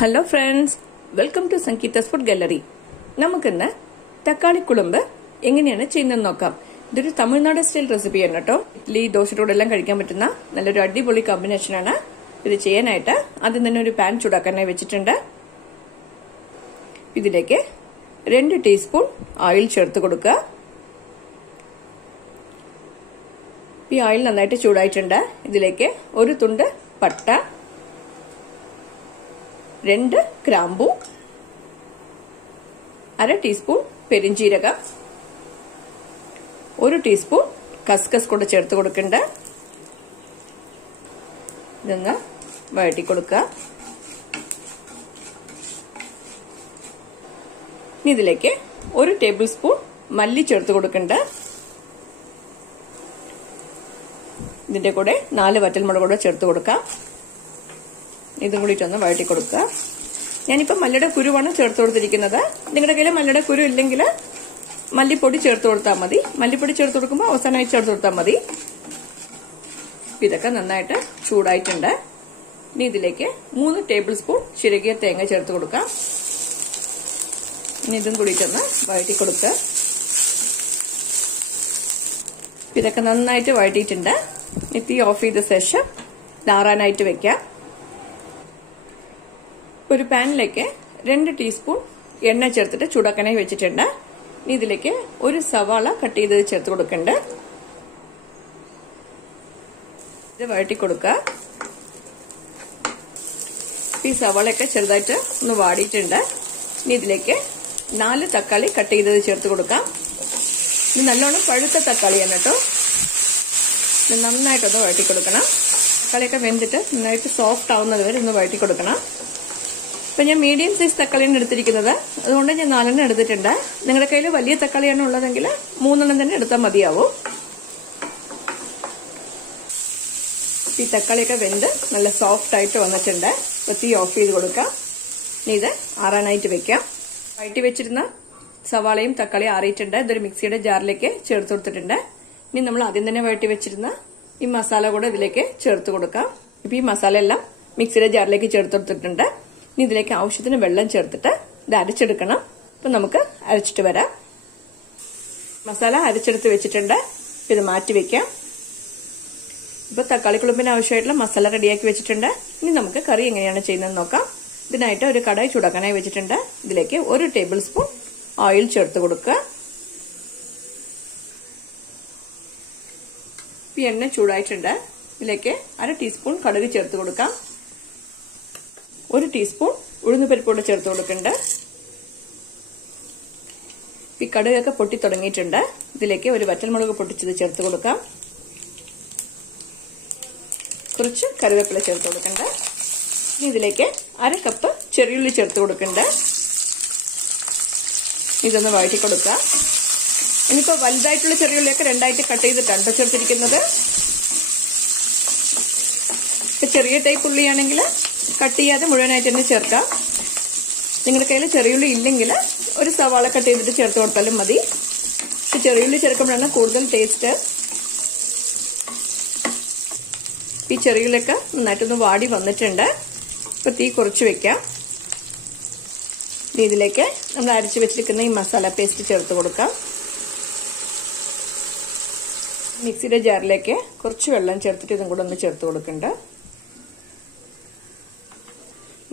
Hello friends, welcome to Sangeeta's Food Gallery. നമുക്കിന്ന് തക്കാളി കുളമ്പ് എങ്ങനെയാണ് ചെയ്യുന്നതെന്ന് നോക്കാം. ഇതൊരു തമിഴ്നാട് സ്റ്റൈൽ റെസിപ്പിയാണ് കേട്ടോ. ഇഡ്ഡലി ദോശയോടെല്ലാം കഴിക്കാൻ പറ്റുന്ന നല്ലൊരു അടിപൊളി കോമ്പിനേഷനാണ്. ഇത് ചെയ്യാനായിട്ട് ആദ്യം തന്നെ ഒരു പാൻ ചൂടാക്കാനായി വെച്ചിട്ടുണ്ട്. ഇതിലേക്ക് 2 ടീസ്പൂൺ ഓയിൽ ചേർത്ത് കൊടുക്കുക. ഈ ഓയിൽ നന്നായിട്ട് ചൂടായിട്ടുണ്ട്. ഇതിലേക്ക് ഒരു തുണ്ട് പട്ട, 2 ഗ്രാമ്പു, 1/2 ടീസ്പൂൺ പെരിഞ്ചീരകം, 1 ടീസ്പൂൺ കസ്കസ് കൂടെ ചേർത്ത് കൊടുക്കണ്ട. ഇതൊന്ന് വഴറ്റി കൊടുക്കുക. ഇതിലേക്ക് 1 ടേബിൾ സ്പൂൺ മല്ലി ചേർത്ത് കൊടുക്കണ്ട. ഇതിന്റെ കൂടെ 4 വറ്റൽമുളക് കൂടെ ചേർത്ത് കൊടുക്കാം. ഇതും കൂടിയിട്ടൊന്ന് വഴറ്റി കൊടുക്കുക. ഞാനിപ്പോൾ മല്ലിയുടെ കുരുവാണ് ചേർത്ത് കൊടുത്തിരിക്കുന്നത്. നിങ്ങളുടെ കയ്യിൽ മല്ലിയുടെ കുരു ഇല്ലെങ്കിൽ മല്ലിപ്പൊടി ചേർത്ത് കൊടുത്താൽ മതി. മല്ലിപ്പൊടി ചേർത്ത് കൊടുക്കുമ്പോൾ അവസാനമായി ചേർത്ത് കൊടുത്താൽ മതി. ഇതൊക്കെ നന്നായിട്ട് ചൂടായിട്ടുണ്ട്. ഇനി ഇതിലേക്ക് 3 ടേബിൾ സ്പൂൺ ചിരകിയ തേങ്ങ ചേർത്ത് കൊടുക്കാം. ഇനി ഇതും കൂടിയിട്ടൊന്ന് വഴറ്റി കൊടുക്കുക. ഇതൊക്കെ നന്നായിട്ട് വഴറ്റിയിട്ടുണ്ട്. തീ ഓഫ് ചെയ്ത ശേഷം ധാരാനായിട്ട് വെക്കാം. ഒരു പാനിലേക്ക് 2 ടീസ്പൂൺ എണ്ണ ചേർത്തിട്ട് ചൂടാക്കാനായി വെച്ചിട്ടുണ്ട്. ഇതിലേക്ക് ഒരു സവാള കട്ട് ചെയ്ത് ചേർത്ത് കൊടുക്കണ്ട. ഇത് വഴറ്റി കൊടുക്കുക. ഈ സവാളയൊക്കെ ചെറുതായിട്ട് ഒന്ന് വാടിയിട്ടുണ്ട്. ഇനി ഇതിലേക്ക് 4 തക്കാളി കട്ട് ചെയ്തത് ചേർത്ത് കൊടുക്കാം. ഇത് നല്ലോണം പഴുത്ത തക്കാളിയാണ് കേട്ടോ. ഇത് നന്നായിട്ടൊന്ന് വഴറ്റി കൊടുക്കണം. തക്കാളിയൊക്കെ വെന്തിട്ട് നന്നായിട്ട് സോഫ്റ്റ് ആവുന്നത് വരെ ഒന്ന് വഴറ്റി കൊടുക്കണം. ഇപ്പൊ ഞാൻ മീഡിയം സൈസ് തക്കാളിയാണ് എടുത്തിരിക്കുന്നത്. അതുകൊണ്ട് ഞാൻ 4 എടുത്തിട്ടുണ്ട്. നിങ്ങളുടെ കയ്യിൽ വലിയ തക്കാളിയാണ് ഉള്ളതെങ്കിൽ 3 തന്നെ എടുത്താൽ മതിയാവും. ഈ തക്കാളിയൊക്കെ വെന്ത് നല്ല സോഫ്റ്റ് ആയിട്ട് വന്നിട്ടുണ്ട്. ഇപ്പൊ തീ ഓഫ് ചെയ്ത് കൊടുക്കാം. ഇനി ഇത് ആറാനായിട്ട് വെക്കാം. വഴറ്റി വെച്ചിരുന്ന സവാളയും തക്കാളിയും ആറിയിട്ടുണ്ട്. ഇതൊരു മിക്സിയുടെ ജാറിലേക്ക് ചേർത്ത് കൊടുത്തിട്ടുണ്ട്. ഇനി നമ്മൾ ആദ്യം തന്നെ വഴറ്റി വെച്ചിരുന്ന ഈ മസാല കൂടെ ഇതിലേക്ക് ചേർത്ത് കൊടുക്കാം. ഇപ്പൊ ഈ മസാല എല്ലാം മിക്സിയുടെ ജാറിലേക്ക് ചേർത്ത് കൊടുത്തിട്ടുണ്ട്. ഇനി ഇതിലേക്ക് ആവശ്യത്തിന് വെള്ളം ചേർത്തിട്ട് ഇത് അരച്ചെടുക്കണം. അപ്പൊ നമുക്ക് അരച്ചിട്ട് വരാം. മസാല അരച്ചെടുത്ത് വെച്ചിട്ടുണ്ട്. ഇത് മാറ്റി വെക്കാം. ഇപ്പൊ തക്കാളി കുളമ്പിന് ആവശ്യമായിട്ടുള്ള മസാല റെഡിയാക്കി വെച്ചിട്ടുണ്ട്. ഇനി നമുക്ക് കറി എങ്ങനെയാണ് ചെയ്യുന്നതെന്ന് നോക്കാം. ഇതിനായിട്ട് ഒരു കടായി ചൂടാക്കാനായി വെച്ചിട്ടുണ്ട്. ഇതിലേക്ക് 1 ടേബിൾ സ്പൂൺ ഓയിൽ ചേർത്ത് കൊടുക്കുക. ഈ എണ്ണ ചൂടായിട്ടുണ്ട്. ഇതിലേക്ക് 1/2 ടീസ്പൂൺ കടുക് ചേർത്ത് കൊടുക്കാം. 1 ടീസ്പൂൺ ഉഴുന്നുപരിപ്പ് കൂടെ ചേർത്ത് കൊടുക്കണ്ട. ഈ കടുകൊക്കെ പൊട്ടി തുടങ്ങിയിട്ടുണ്ട്. ഇതിലേക്ക് ഒരു വറ്റൽമുളക് പൊട്ടിച്ചത് ചേർത്ത് കൊടുക്കാം. കുറച്ച് കറിവേപ്പില ചേർത്ത് കൊടുക്കണ്ട. ഇനി ഇതിലേക്ക് 1/2 കപ്പ് ചെറിയുള്ളി ചേർത്ത് കൊടുക്കണ്ട. ഇതൊന്ന് വഴറ്റി കൊടുക്കുക. ഇനിയിപ്പോ വലുതായിട്ടുള്ള ചെറിയുള്ളിയൊക്കെ 2ആയിട്ട് കട്ട് ചെയ്തിട്ടാണ് ചേർത്തിരിക്കുന്നത്. ഇപ്പൊ ചെറിയ ടൈപ്പ് ഉള്ളിയാണെങ്കിൽ കട്ട് ചെയ്യാതെ മുഴുവനായിട്ട് തന്നെ ചേർക്കാം. നിങ്ങളുടെ കയ്യിൽ ചെറിയുള്ളി ഇല്ലെങ്കിൽ ഒരു സവാള കട്ട് ചെയ്തിട്ട് ചേർത്ത് കൊടുത്താലും മതി. പക്ഷെ ചെറിയുള്ളി ചേർക്കുമ്പോഴാണ് കൂടുതൽ ടേസ്റ്റ്. ഈ ചെറിയുള്ളിയൊക്കെ നന്നായിട്ടൊന്ന് വാടി വന്നിട്ടുണ്ട്. ഇപ്പൊ തീ കുറച്ച് വെക്കാം. ഇതിലേക്ക് നമ്മൾ അരച്ചു വെച്ചിരിക്കുന്ന ഈ മസാല പേസ്റ്റ് ചേർത്ത് കൊടുക്കാം. മിക്സിയുടെ ജാറിലേക്ക് കുറച്ച് വെള്ളം ചേർത്തിട്ട് ഇതും കൂടെ ഒന്ന് ചേർത്ത് കൊടുക്കണ്ട.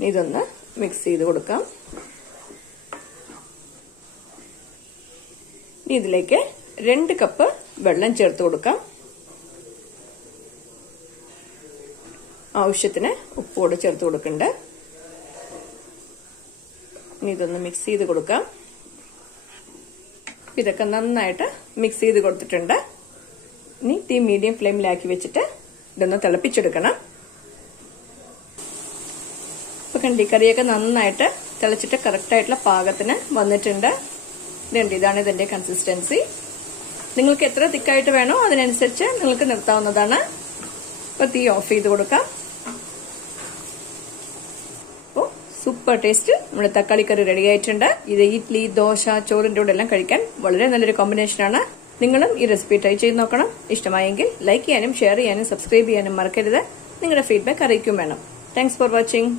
ഇതൊന്ന് മിക്സ് ചെയ്ത് കൊടുക്കാം. ഇനി ഇതിലേക്ക് 2 കപ്പ് വെള്ളം ചേർത്ത് കൊടുക്കാം. ആവശ്യത്തിന് ഉപ്പ് കൂടെ ചേർത്ത് കൊടുക്കണ്ട. ഇനി ഇതൊന്ന് മിക്സ് ചെയ്ത് കൊടുക്കാം. ഇതൊക്കെ നന്നായിട്ട് മിക്സ് ചെയ്ത് കൊടുത്തിട്ടുണ്ട്. ഇനി തീ മീഡിയം ഫ്ലെയിമിലാക്കി വെച്ചിട്ട് ഇതൊന്ന് തിളപ്പിച്ചെടുക്കണം. ഇപ്പൊ കണ്ടി കറിയൊക്കെ നന്നായിട്ട് തിളച്ചിട്ട് കറക്റ്റ് ആയിട്ടുള്ള പാകത്തിന് വന്നിട്ടുണ്ട്. ഇതാണ് ഇതിന്റെ കൺസിസ്റ്റൻസി. നിങ്ങൾക്ക് എത്ര തിക്കായിട്ട് വേണോ അതിനനുസരിച്ച് നിങ്ങൾക്ക് നിർത്താവുന്നതാണ്. ഇപ്പൊ തീ ഓഫ് ചെയ്ത് കൊടുക്കാം. സൂപ്പർ ടേസ്റ്റ് നമ്മുടെ തക്കാളി കറി റെഡി ആയിട്ടുണ്ട്. ഇത് ഇഡ്ഡലി ദോശ ചോറിന്റെ കൂടെ എല്ലാം കഴിക്കാൻ വളരെ നല്ലൊരു കോമ്പിനേഷനാണ്. നിങ്ങളും ഈ റെസിപ്പി ട്രൈ ചെയ്ത് നോക്കണം. ഇഷ്ടമായെങ്കിൽ ലൈക്ക് ചെയ്യാനും ഷെയർ ചെയ്യാനും സബ്സ്ക്രൈബ് ചെയ്യാനും മറക്കരുത്. നിങ്ങളുടെ ഫീഡ്ബാക്ക് അറിയിക്കും വേണം. Thanks for watching.